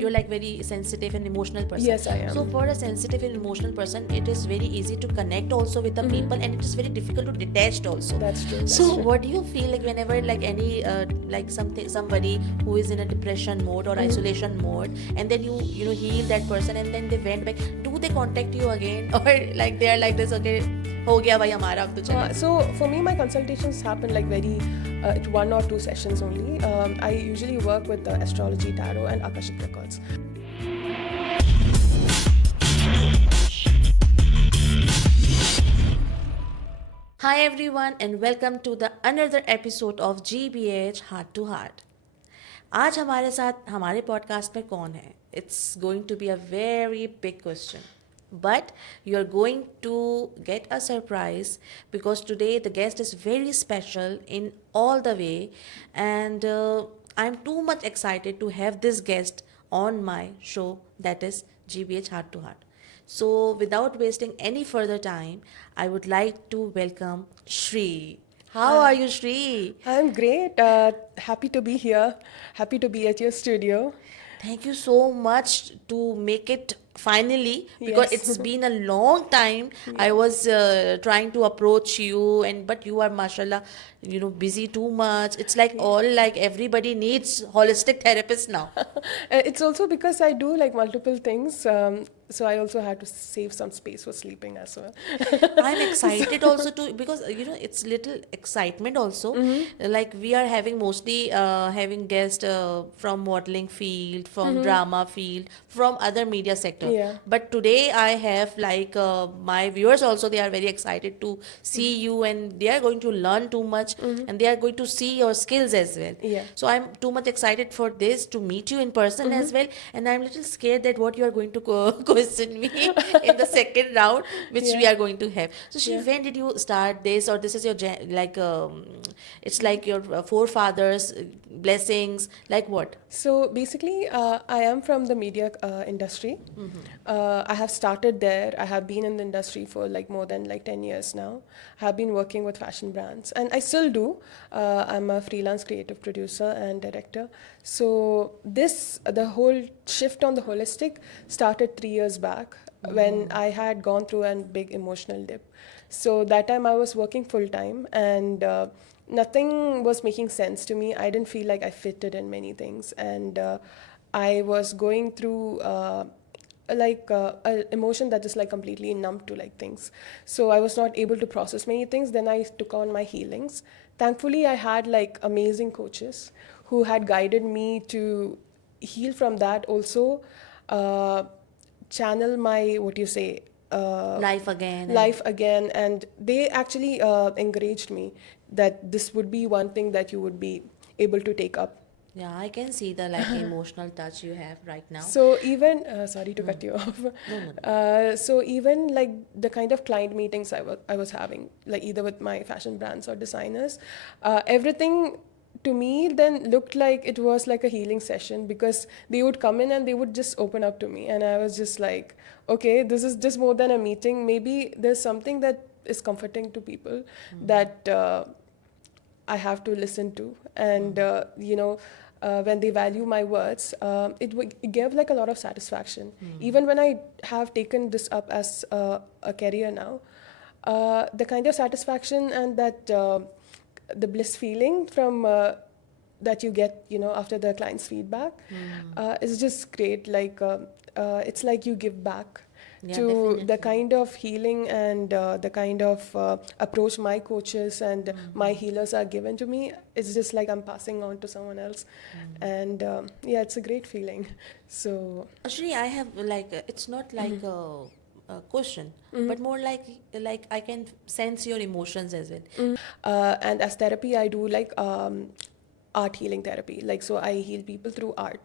You're like very sensitive and emotional person. Yes, I am. So for a sensitive and emotional person, it is very easy to connect also with the people, and it is very difficult to detach also. That's true. So what do you feel like whenever like any like somebody who is in a depression mode or isolation mode, and then you know heal that person, and then they went back, do they contact you again or like they are like this, okay, हो गया भाई हमारा अब तो चले. So for me, my consultations happen like very at 1 or 2 sessions only. I usually work with astrology, tarot, and akashic records. Hi everyone and welcome to the another episode of GBH Heart to Heart. आज हमारे साथ हमारे podcast में कौन है? It's going to be a very big question. But you're going to get a surprise because today the guest is very special in all the way, and I'm too much excited to have this guest on my show, that is GBH Heart to Heart. So without wasting any further time, I would like to welcome Shri. How are you, Shri? I'm great. Happy to be here. Happy to be at your studio. Thank you so much to make it finally, because Yes. it's been a long time. I was trying to approach you, and but you are mashallah, you know, busy too much. It's like all like everybody needs holistic therapist now. It's also because I do like multiple things. So I also had to save some space for sleeping as well. I'm excited also to, because you know it's little excitement also. Like we are having mostly having guests from modeling field, from drama field, from other media sector. Yeah. But today I have like my viewers also, they are very excited to see you, and they are going to learn too much, and they are going to see your skills as well. Yeah. So I'm too much excited for this, to meet you in person as well, and I'm little scared that what you are going to question me in the second round, which we Yeah. are going to have. So, Shri, when did you start this, or this is your like it's like your forefathers' blessings, like what? So basically, I am from the media industry. I have started there. I have been in the industry for like more than like 10 years now. I have been working with fashion brands, and I still do. I'm a freelance creative producer and director. So the whole shift on the holistic started 3 years back when I had gone through a big emotional dip. So that time I was working full time, and nothing was making sense to me. I didn't feel like I fitted in many things, and I was going through an emotion that is like completely numb to like things. So I was not able to process many things. Then I took on my healings. Thankfully, I had like amazing coaches who had guided me to heal from that. Also, channel my Life again. life again, and they actually encouraged me that this would be one thing that you would be able to take up. Yeah, I can see the like emotional touch you have right now. So even sorry to cut you off. No. So even like the kind of client meetings I was having, like either with my fashion brands or designers, everything to me then looked like it was like a healing session, because they would come in and they would just open up to me, and I was just like, okay, this is just more than a meeting. Maybe there's something that is comforting to people that I have to listen to, and when they value my words, it gave like a lot of satisfaction. Even when I have taken this up as a career now, the kind of satisfaction and that the bliss feeling from that you get, after the client's feedback, is just great. Like it's like you give back Yeah, to definitely. the kind of healing and the kind of approach my coaches and my healers are given to me. It's just like I'm passing on to someone else, and yeah, it's a great feeling. So Actually, I have like it's not like a question, but more like I can sense your emotions as well. and as therapy, I do like art healing therapy. Like, so I heal people through art.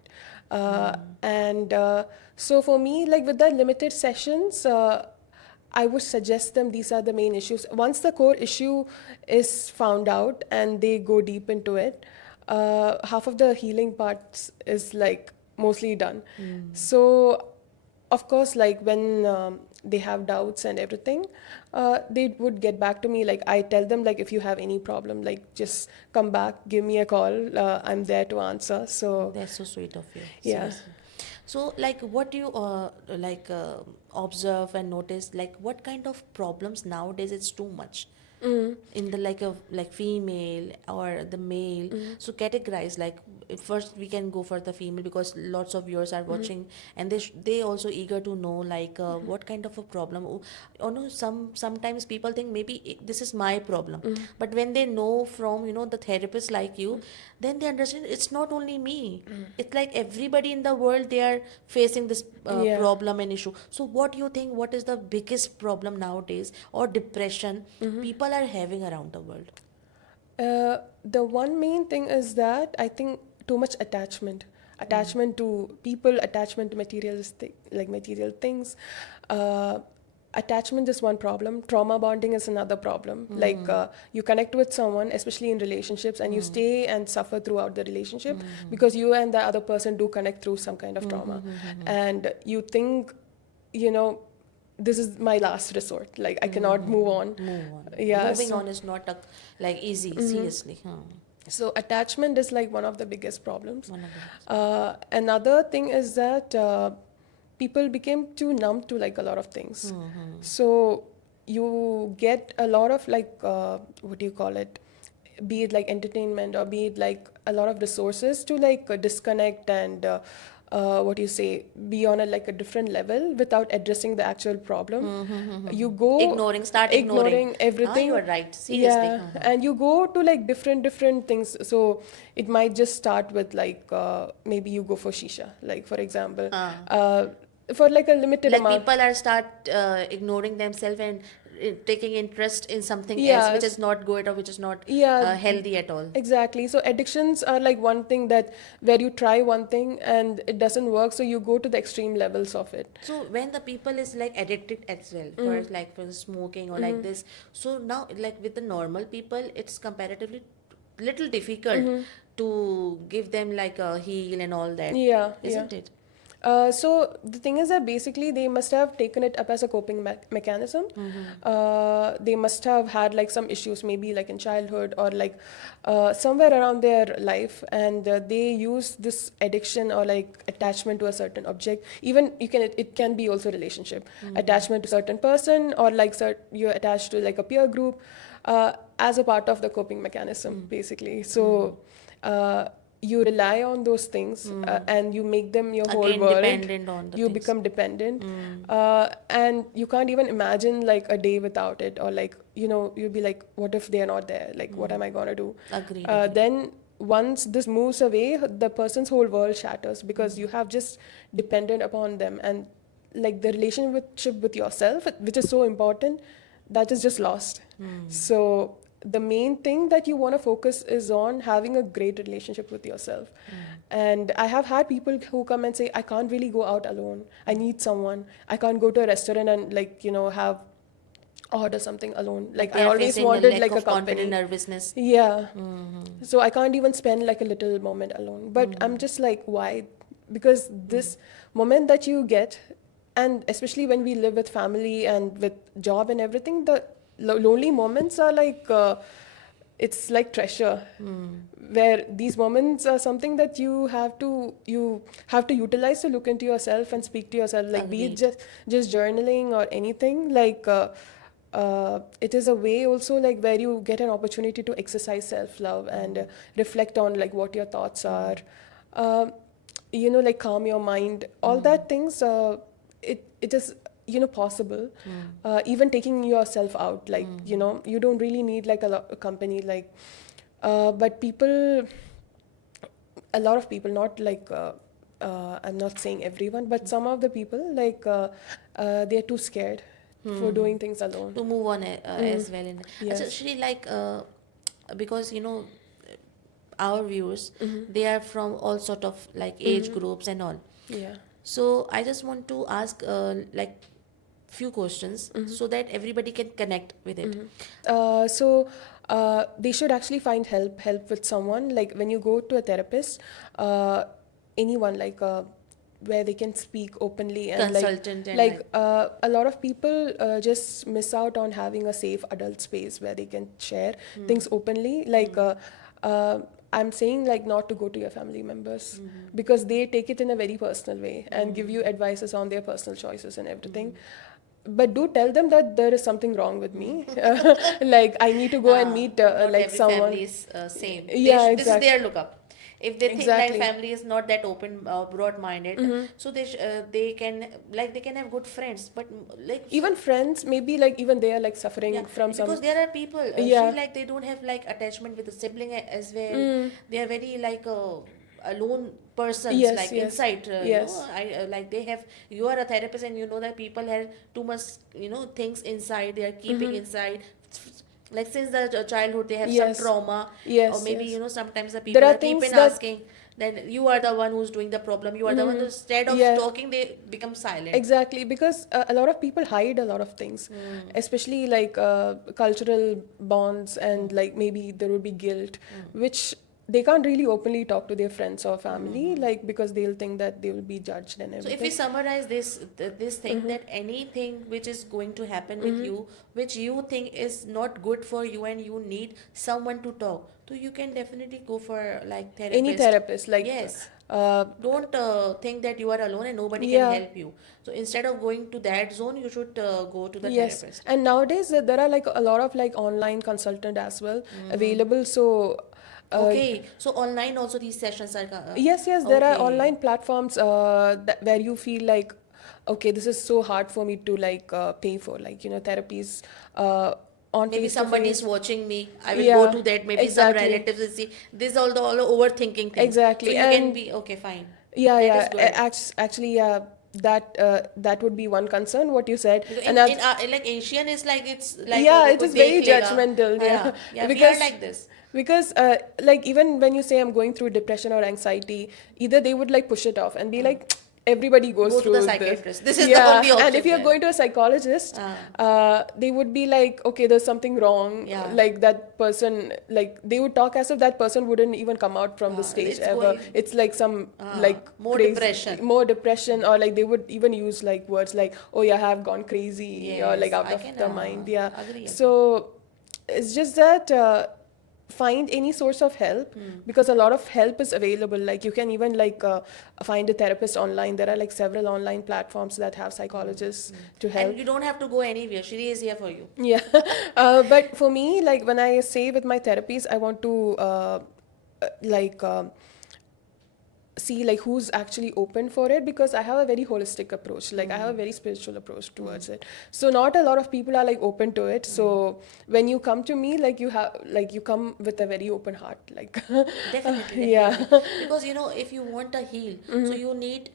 And so for me, like with the limited sessions, I would suggest them these are the main issues. Once the core issue is found out and they go deep into it, half of the healing parts is like mostly done. So of course, like when they have doubts and everything, they would get back to me. Like I tell them, like if you have any problem, like just come back, give me a call. I'm there to answer. So That's so sweet of you. yeah. Seriously. So, like, what do you observe and notice? Like, what kind of problems nowadays it's too much in the like female or the male. So categorize like first we can go for the female because lots of viewers are watching and they also eager to know like what kind of a problem. Oh no, sometimes people think maybe this is my problem, but when they know from the therapist like you, then they understand it's not only me. It's like everybody in the world, they are facing this Yeah. problem and issue. So what do you think, what is the biggest problem nowadays or depression people are having around the world? The one main thing is that I think too much attachment. Attachment to people, attachment to materialistic, like material things. Uh, Attachment is one problem. Trauma bonding is another problem. Like you connect with someone, especially in relationships, and you stay and suffer throughout the relationship because you and the other person do connect through some kind of trauma. And you think, you know, this is my last resort. Like I cannot move on. Move on. Yeah. Moving on is not like easy, seriously. So attachment is like one of the biggest problems. One of the biggest. Another thing is that people became too numb to like a lot of things. So you get a lot of like what do you call it? Be it like entertainment or be it like a lot of resources to like disconnect and what do you say, be on a like a different level without addressing the actual problem. You go Start ignoring. everything. You are right, seriously. Yeah, and you go to like different things. So it might just start with like maybe you go for shisha, like for example, for like a limited Like amount. people are start ignoring themselves and taking interest in something else which Yes. is not good or which is not Yeah, healthy at all. exactly. So addictions are like one thing that where you try one thing and it doesn't work, so you go to the extreme levels of it. So when the people is like addicted as well for like for smoking or like this, so now like with the normal people it's comparatively little difficult to give them like a heal and all that, Yeah, yeah. isn't it? So the thing is that basically they must have taken it up as a coping mechanism. They must have had like some issues, maybe like in childhood or like somewhere around their life, and they use this addiction or like attachment to a certain object. Even it can be also relationship attachment to certain person or like you're attached to like a peer group as a part of the coping mechanism, basically. So. You rely on those things and you make them your whole Again world. dependent on the You things. become dependent, and you can't even imagine like a day without it, or like you'll be like, what if they're not there? Like, what am I gonna do? Agreed, Then once this moves away, the person's whole world shatters because you have just depended upon them, and like the relationship with yourself, which is so important, that is just lost. So the main thing that you want to focus is on having a great relationship with yourself. And I have had people who come and say, I can't really go out alone, I need someone. I can't go to a restaurant and like have order something alone. Like they I are always facing a wanted lack like a of confidence, company. nervousness. Yeah. So I can't even spend like a little moment alone. But I'm just like, why? Because this moment that you get, and especially when we live with family and with job and everything, the lonely moments are like it's like treasure, where these moments are something that you have to utilize to look into yourself and speak to yourself, like be it Agreed. just journaling or anything, like it is a way also like where you get an opportunity to exercise self-love and reflect on like what your thoughts are, uh, like calm your mind, all that things. It is possible. Even taking yourself out, like you don't really need like a company, like but people, a lot of people, not like I'm not saying everyone, but some of the people, like they're too scared for doing things alone. To move on as well in Yes. actually like because our viewers, they are from all sort of like age groups and all. Yeah. So I just want to ask like few questions so that everybody can connect with it. So they should actually find help with someone. Like when you go to a therapist, anyone, like where they can speak openly, and Consultant and like a lot of people just miss out on having a safe adult space where they can share things openly. Like I'm saying like not to go to your family members because they take it in a very personal way and give you advices on their personal choices and everything. But do tell them that there is something wrong with me. Like I need to go and meet Not like every someone. family is same. Yeah, This is exactly. their lookup. If they think like Exactly. family is not that open, broad-minded, so they can like they can have good friends, but like Even friends, maybe like even they are like suffering yeah, from some. because there are people she Yeah. like they don't have like attachment with the sibling as well. They are very like alone persons Yes, like yes, inside. yes. I like they have. You are a therapist and you know that people have too much things inside. They are keeping inside. Like since the childhood they have some Yes, trauma, or yes, maybe yes. sometimes the There people are are keep things in that, asking. Then you are the one who's doing the problem. You are the one who instead of yeah, talking they become silent. exactly. Because a lot of people hide a lot of things, especially like cultural bonds, and like maybe there would be guilt, which they can't really openly talk to their friends or family, like because they'll think that they will be judged and So if we everything. summarize this thing, that anything which is going to happen with you, which you think is not good for you, and you need someone to talk, so you can definitely go for like Any therapist. therapist, like, Yes. uh, Don't think that you are alone and nobody can yeah. help you. So instead of going to that zone, you should go to the Yes, therapist. and nowadays there are like a lot of like online consultant as well available. So, uh, Okay. So online also these sessions are. yes, yes, there are Okay. online platforms where you feel like, okay, this is so hard for me to like pay for, like, therapies on Maybe face to somebody is face. watching me. I will go Yeah, to that. Maybe some exactly, relatives will see. This all the overthinking things. So exactly, you can and be okay, fine. yeah, That yeah, is good. actually, yeah, that would be one concern what you said, Because and in like Asian is like it's like yeah, वो it कोई is देख very लेगा. judgmental. हाँ, Yeah, yeah, yeah. We are because like this. like even when you say I'm going through depression or anxiety, either they would like push it off and be like, everybody goes Go to the through this. psychiatrist. This is the Yeah, only and if option you're there. going to a psychologist, they would be like, okay, there's something wrong. Yeah. Like that person, like they would talk as if that person wouldn't even come out from the stage It's ever. going It's like some like more crazy, depression. more depression, or like they would even use like words like, oh yeah, I have gone crazy, or like Yes, out I of can the mind. Yeah, agree. so it's just that find any source of help, because a lot of help is available. Like you can even like find a therapist online. There are like several online platforms that have psychologists to And help. you don't have to go anywhere. Shri is here for you. Yeah. But for me, like when I say with my therapies, I want to like see like who's actually open for it, because I have a very holistic approach. Like I have a very spiritual approach towards it. So not a lot of people are like open to it. So when you come to me, like you come with a very open heart. Like Definitely, yeah. definitely. Because if you want a heal, so you need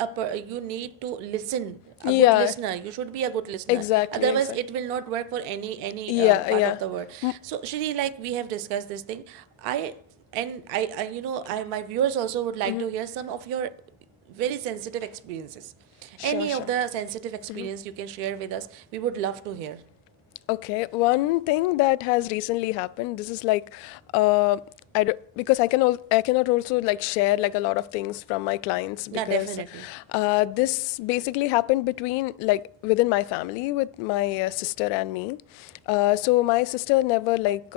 you need to listen. A good Yeah. listener. You should be a good listener. Exactly. Otherwise, Exactly. it will not work for any Yeah. part Yeah. of the world. So, Shri, like we have discussed this thing, I I I my viewers also would like to hear some of your very sensitive experiences. Sure. Any of Sure. the sensitive experience you can share with us, we would love to hear. Okay, one thing that has recently happened. This is like, because I cannot also like share like a lot of things from my clients, Yeah, because definitely. this basically happened between like within my family with my sister and me. So my sister never like.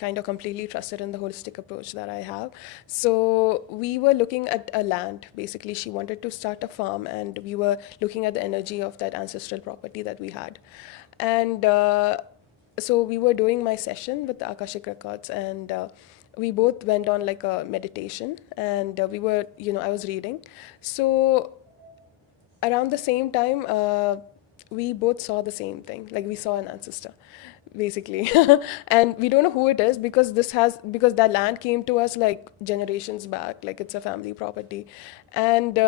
Kind of completely trusted in the holistic approach that I have. So we were looking at a land. Basically, she wanted to start a farm, and we were looking at the energy of that ancestral property that we had. And so we were doing my session with the Akashic Records, and we both went on like a meditation, and we were, I was reading. So around the same time, we both saw the same thing. Like we saw an ancestor, basically, and we don't know who it is, because that land came to us like generations back. Like it's a family property, and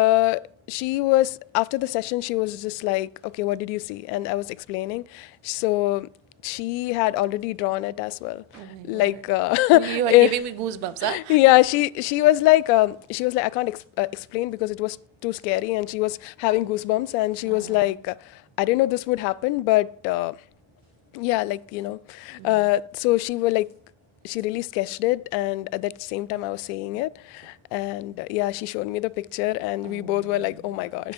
she was after the session. She was just like, "Okay, what did you see?" And I was explaining. So she had already drawn it as well, Oh my like God. You are giving me goosebumps, huh? yeah, she was like, I can't explain because it was too scary, and she was having goosebumps, and she was like, I didn't know this would happen, but yeah, like so she really sketched it, and at that same time I was saying it. And yeah, she showed me the picture, and we both were like, oh my God.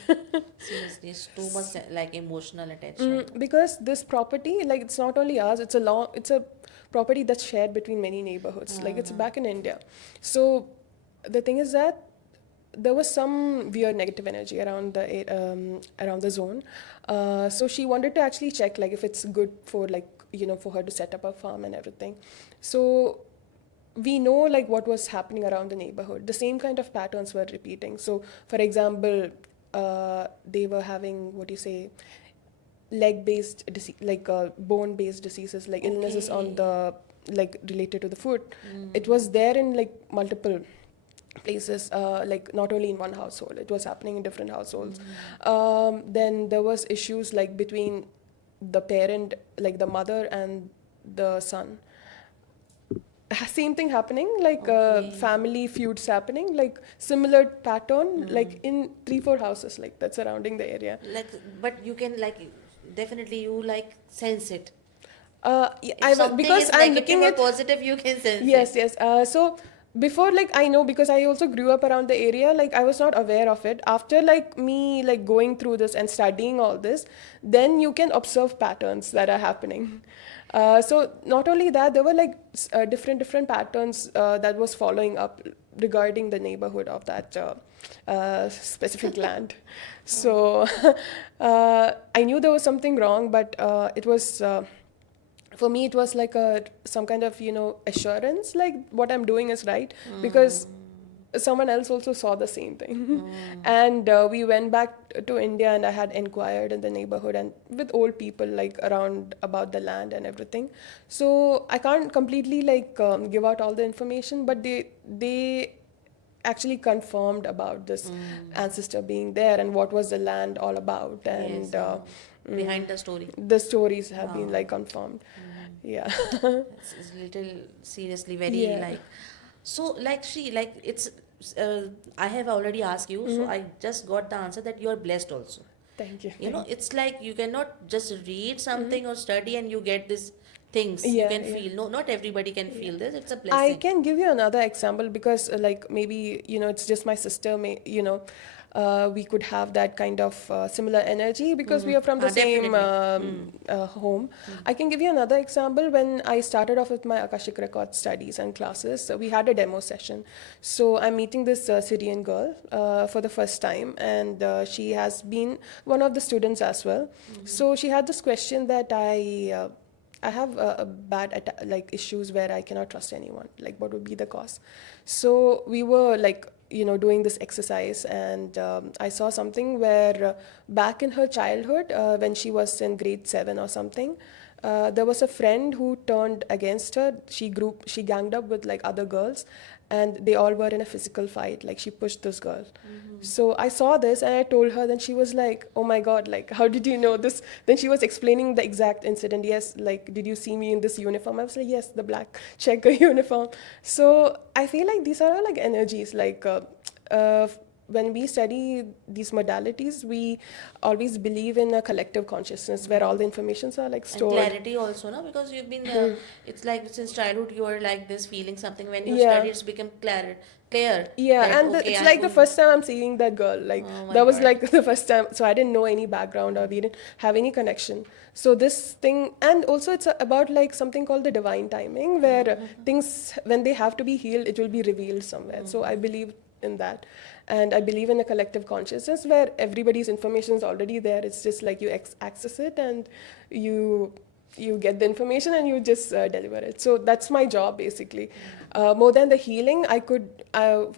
Seriously, it's too much like emotional attachment. Because this property, like, it's not only ours, it's a property that's shared between many neighborhoods. Like, it's back in India. So the thing is that there was some weird negative energy around the zone. So she wanted to actually check, like, if it's good for, like, for her to set up a farm and everything. So we know, like, what was happening around the neighborhood. The same kind of patterns were repeating. So, for example, they were having, what do you say, leg-based disease, like bone-based diseases, like illnesses on Okay. the, like, related to the foot. It was there in, like, multiple places, like, not only in one household, it was happening in different households. Then there was issues, like, between the parent, like the mother and the son. Same thing happening, like Okay. family feuds happening, like similar pattern, like in 3-4 houses, like, that's surrounding the area. Like, but you can like definitely you like sense it. Yeah, If something because is I'm negative looking or at. positive, you can sense Yes, it. yes. So before, like, I know, because I also grew up around the area, like, I was not aware of it. After, like, me, like, going through this and studying all this, then you can observe patterns that are happening. So not only that, there were, like, different patterns that was following up regarding the neighborhood of that specific land. So I knew there was something wrong, but it was. For me, it was like a some kind of, assurance, like, what I'm doing is right, because someone else also saw the same thing. And we went back to India, and I had inquired in the neighborhood and with old people, like, around about the land and everything. So I can't completely, like, give out all the information, but they actually confirmed about this ancestor being there and what was the land all about. Yes, And behind the story. the stories have been, Wow. like, confirmed. Yeah. It's little seriously very Yeah. like so like she like it's I have already asked you, so I just got the answer that you are blessed also. Thank you. You know, Thank you. it's like you cannot just read something or study and you get these things you Yeah, can yeah. feel. No, not everybody can Yeah. feel this. It's a I blessing. can give you another example, because, like, maybe, it's just my sister, we could have that kind of similar energy because we are from the same Definitely. home. I can give you another example. When I started off with my Akashic Record studies and classes, so we had a demo session. So I'm meeting this Syrian girl for the first time, and she has been one of the students as well. So she had this question that I have a bad like issues where I cannot trust anyone. Like, what would be the cause? So we were, like, doing this exercise, and I saw something where back in her childhood, when she was in grade 7 or something, there was a friend who turned against her. She ganged up with, like, other girls, and they all were in a physical fight. Like, she pushed this girl. So I saw this, and I told her. Then she was like, "Oh my God! Like, how did you know this?" Then she was explaining the exact incident. Yes, like, did you see me in this uniform? I was like, "Yes, the black checker uniform." So I feel like these are all, like, energies. Like, uh, when we study these modalities, we always believe in a collective consciousness where all the informations are, like, And stored. clarity also, no, because you've been it's like since childhood you are like this feeling something. When you study, Yeah. it's become clear Yeah, that and okay, it's I'm like the going. first time I'm seeing that girl. Like, Oh my that was, God. like, the first time. So I didn't know any background, or we didn't have any connection. So this thing, and also it's about, like, something called the divine timing, where things, when they have to be healed, it will be revealed somewhere. So I believe in that, and I believe in a collective consciousness where everybody's information is already there. It's just like you access it, and you you get the information, and you just deliver it. So that's my job, basically. More than the healing,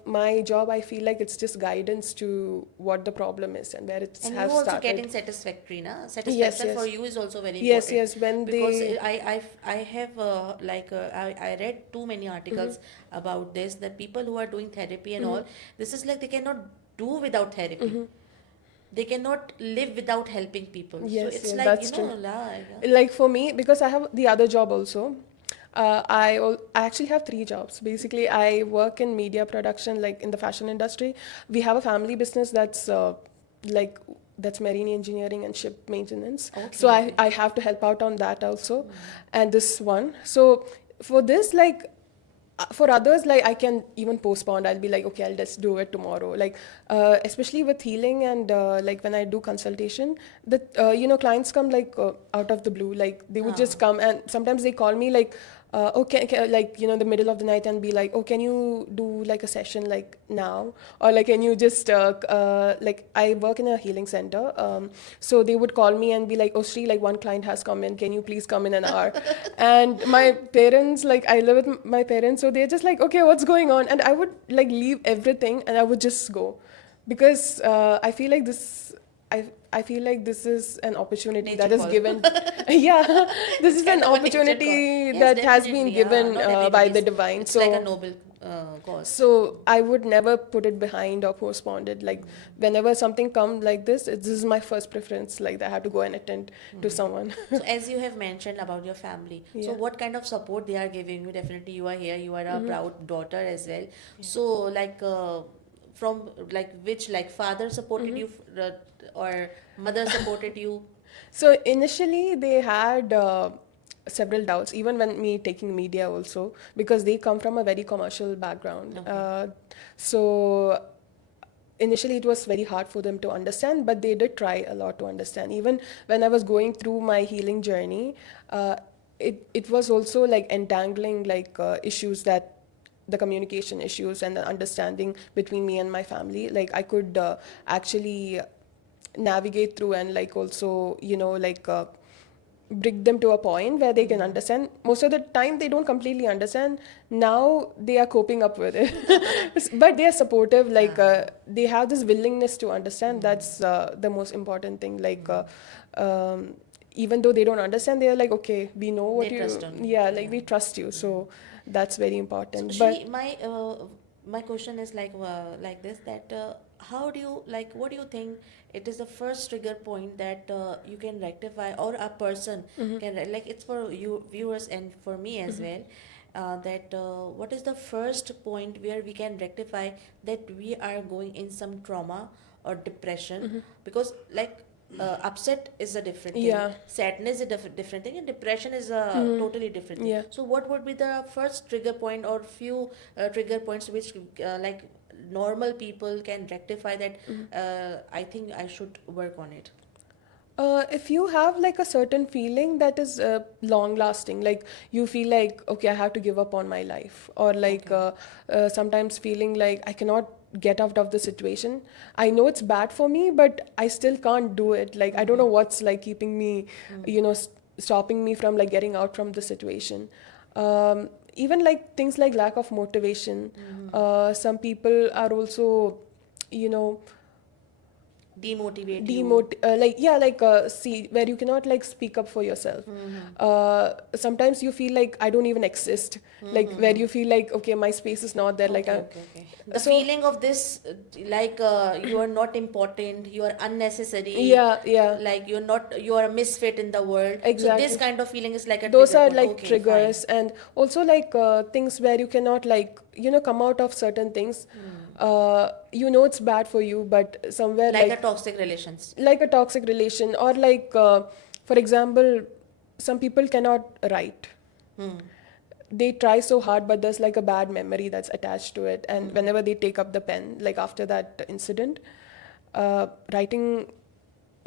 my job, I feel like it's just guidance to what the problem is and where it And you has also started. getting satisfactory, na? Yes, Satisfaction for yes. you is also very Yes, important yes. When because they. I have I read too many articles about this that people who are doing therapy and all, this is like they cannot do without therapy. They cannot live without helping people. So Yes, it's yes, like, that's true. yeah. Like, for me, because I have the other job also. I actually have 3 jobs. Basically, I work in media production, like, in the fashion industry. We have a family business like that's marine engineering and ship maintenance. So Okay, I, okay. I have to help out on that also, and this one. So for this, like, for others, like I can even postpone. I'll be like, okay, I'll just do it tomorrow. Like, especially with healing and like when I do consultation, the clients come like out of the blue. Like they would just come, and sometimes they call me like, okay, like the middle of the night, and be like, oh, can you do like a session like now, or like can you just like I work in a healing center, so they would call me and be like, oh, Sri, like one client has come in. Can you please come in an hour? And my parents, like I live with my parents, so they're just like, okay, what's going on? And I would like leave everything and I would just go, because I feel like I feel like this is an opportunity Nature that is call. given. Yeah, this It's is an kind of a nature call. opportunity Yes, that has been definitely. given Not by the everybody's. divine. It's like a So noble cause. so I would never put it behind or postpone it. Like whenever something comes like this is my first preference. Like I have to go and attend to someone. So as you have mentioned about your family, so Yeah. what kind of support they are giving you? Definitely you are here, you are a proud daughter as well. Yeah. So like from like which like father supported you or mother supported you? So initially they had several doubts, even when me taking media also, because they come from a very commercial background. Okay. So initially it was very hard for them to understand, but they did try a lot to understand. Even when I was going through my healing journey, uh, it was also like entangling like issues that the communication issues and the understanding between me and my family. Like I could actually navigate through and like also like bring them to a point where they can understand. Most of the time they don't completely understand. Now they are coping up with it. But they are supportive. Like they have this willingness to understand. That's the most important thing. Like even though they don't understand, they are like, okay, we know They what you, trust on you. yeah, like Yeah. we trust you. So that's very So important. Shri, But my question is like this, that how do you like, what do you think it is the first trigger point that you can rectify, or a person can like, it's for you viewers and for me as well, that what is the first point where we can rectify that we are going in some trauma or depression? Because like upset is a different thing, yeah. sadness is a different thing, and depression is a totally different thing. Yeah. So what would be the first trigger point or few trigger points which like normal people can rectify that I think I should work on it? If you have like a certain feeling that is long lasting, like you feel like, okay, I have to give up on my life, or like Okay. sometimes feeling like I cannot get out of the situation. I know it's bad for me, but I still can't do it. Like I don't know what's like keeping me, stopping me from like getting out from the situation. Even like things like lack of motivation. Some people are also, you know, Demotivate you. like yeah, like see, where you cannot like speak up for yourself. Sometimes you feel like I don't even exist, like where you feel like, okay, my space is not there, like Okay, okay, okay. The so feeling of this, like you are not important, you are unnecessary, yeah, yeah, like you're not, you are a misfit in the world. So this exactly. kind of feeling is like a Those trigger are point. like Okay, fine. triggers. And also like things where you cannot like come out of certain things. It's bad for you, but somewhere Like a like toxic relations. a toxic relation, or like for example, some people cannot write. Hmm. They try so hard, but there's like a bad memory that's attached to it, and whenever they take up the pen, like after that incident, writing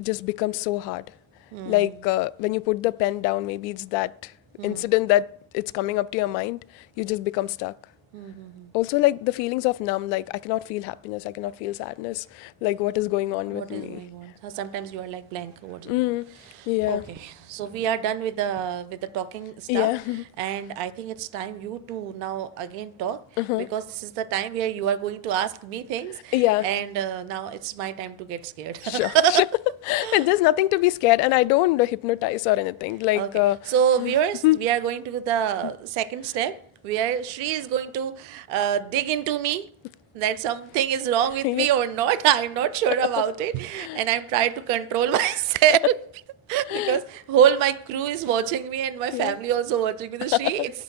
just becomes so hard. Like when you put the pen down, maybe it's that incident that it's coming up to your mind, you just become stuck. Also like the feelings of numb, like I cannot feel happiness, I cannot feel sadness, like what is going on with What is me. going on? So sometimes you are like blank. What? Yeah. Okay, so we are done with the talking stuff, Yeah. and I think it's time you to now again talk, because this is the time where you are going to ask me things, Yeah. and now it's my time to get scared. Sure. There's nothing to be scared, and I don't hypnotize or anything. Like, Okay, so viewers, we are going to the second step where Shri is going to dig into me, that something is wrong with yeah. me or not. I'm not sure about it, and I'm trying to control myself because whole my crew is watching me and my Yeah. family also watching me. So Shri, it's